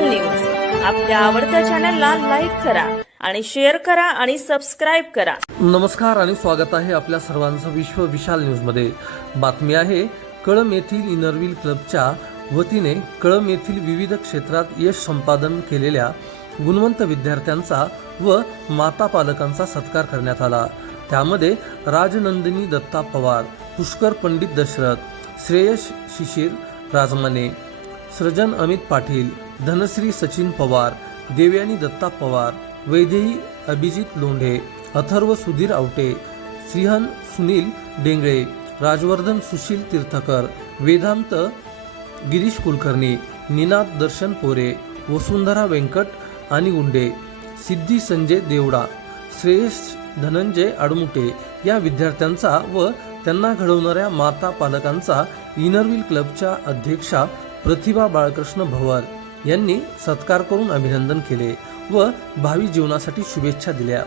विशाल news आपल्या आवडत्या चॅनलला लाईक करा आणि शेअर करा आणि सबस्क्राइब करा। नमस्कार आणि स्वागत आहे आपल्या सर्वांचं विश्व विशाल न्यूज मध्ये। बातमी आहे कळंब येथील इनरव्हील क्लबच्या वतीने कळंब येथील विविध क्षेत्रात यश संपादन केलेल्या गुणवंत विद्यार्थ्यांचा व माता पालकांचा सत्कार करण्यात आला। त्यामध्ये राजनंदिनी दत्ता पवार, पुष्कर पंडित दशरथ, श्रेयश शिशिर राजमाने, सृजन अमित पाटील, धनश्री सचिन पवार, देवयानी दत्ता पवार, वैदेही अभिजित लोंढे, अथर्व सुधीर आवटे, श्रीहन सुनील डेंगळे, राजवर्धन सुशील तीर्थकर, वेदांत गिरीश कुलकर्णी, निनाद दर्शन पोरे, वसुंधरा वेंकट आणि गुंडे, सिद्धी संजय देवडा, श्रेयश धनंजय आडमुटे या विद्यार्थ्यांचा व त्यांना घडवणाऱ्या माता पालकांचा इनरव्हील क्लबच्या अध्यक्षा प्रतिभा बाळकृष्ण भवर यांनी सत्कार करून अभिनंदन केले व भावी जीवनासाठी शुभेच्छा दिल्या।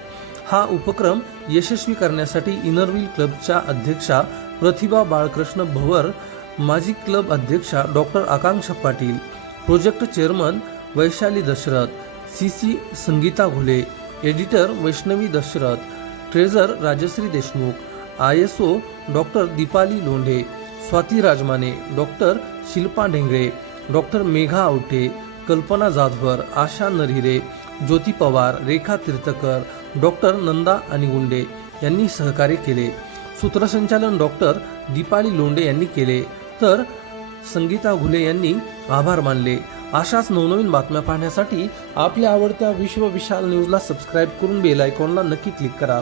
हा उपक्रम यशस्वी करण्यासाठी इनरव्हील क्लबच्या अध्यक्षा प्रतिभा बाळकृष्ण भवर, माजी क्लब अध्यक्षा doctor Akanksha Patil, project chairman Vaishali Dashrath, CC Sangeeta Ghule, editor Vaishnavi Dashrath, treasurer Rajashree Deshmukh, ISO doctor Deepali Londhe, Swati Rajmane, doctor Shilpa Dhengale, doctor Megha Awate, Kalpana Jadhavar, Asha Narhire, Jyoti Pawar, Rekha Tirthakar, doctor Nanda आणि गुंडे यांनी सहकार्य केले। सूत्रसंचालन डॉक्टर दीपाली लोंढे यांनी केले तर संगीता घुले यांनी आभार मानले। अशाच नवनवीन बातम्या पाहण्यासाठी आपल्या आवडत्या विश्व विशाल न्यूजला सबस्क्राईब करून बेल आयकॉनला नक्की क्लिक करा।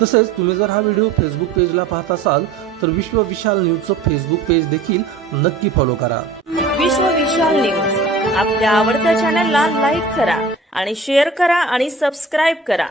तसेच तुम्ही जर हा व्हिडिओ फेसबुक पेजला पाहत असाल तर विश्व विशाल न्यूजचं फेसबुक पेज देखील नक्की फॉलो करा। विश्व विशाल न्यूज आपल्या आवडत्या चॅनलला लाईक करा आणि शेअर करा आणि सबस्क्राइब करा।